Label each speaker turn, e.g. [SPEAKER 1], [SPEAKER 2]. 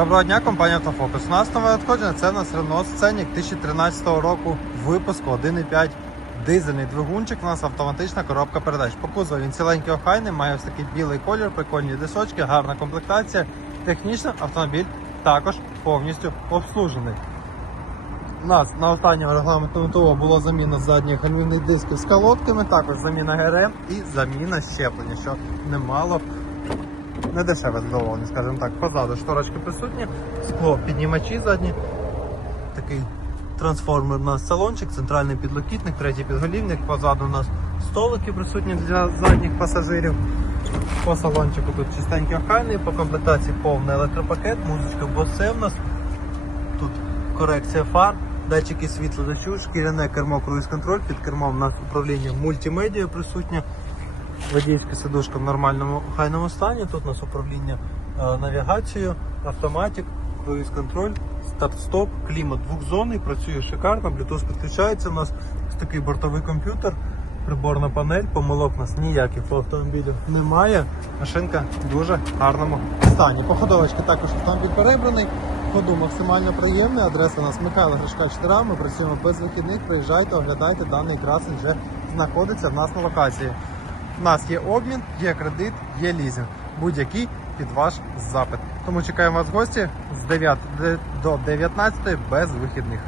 [SPEAKER 1] Доброго дня, компанія Автофокус. У нас нове надходження, це у нас Renault Scenic 2013 року випуску 1.5 дизельний двигунчик. У нас автоматична коробка передач. По кузову він ціленький охайний, має ось такий білий колір, прикольні дисочки, гарна комплектація. Технічно автомобіль також повністю обслужений. У нас на останньому регламентному ТО була заміна задніх гальмівних дисків з колодками, також заміна ГРМ і заміна щеплення, що немало не дешеве задоволення, скажімо так. Позаду шторочки присутні, скло піднімачі задні, такий трансформер у нас салончик, центральний підлокітник, третій підголівник. Позаду у нас столики присутні для задніх пасажирів. По салончику тут чистенький охайний, по комплектації повний електропакет, музичка Bose в нас. Тут корекція фар, датчики світла дощу, шкіряне кермо, круїз-контроль, під кермом у нас управління мультимедіа присутнє. Водійська сидушка в нормальному охайному стані. Тут у нас управління е, навігацією, автоматик, круїз-контроль, старт-стоп, клімат двохзонний, працює шикарно, Bluetooth підключається. У нас такий бортовий комп'ютер, приборна панель, помилок у нас ніяких по автомобілю немає. Машинка в дуже гарному стані. Походовочка також автомобіль перебраний. Ходу максимально приємний. Адреса у нас Михайла Гришка 4. Ми працюємо без вихідних. Приїжджайте, оглядайте, даний красень вже знаходиться в нас на локації. У нас є обмін, є кредит, є лізинг. Будь-який під ваш запит. Тому чекаємо вас в гості з 9 до 19 без вихідних.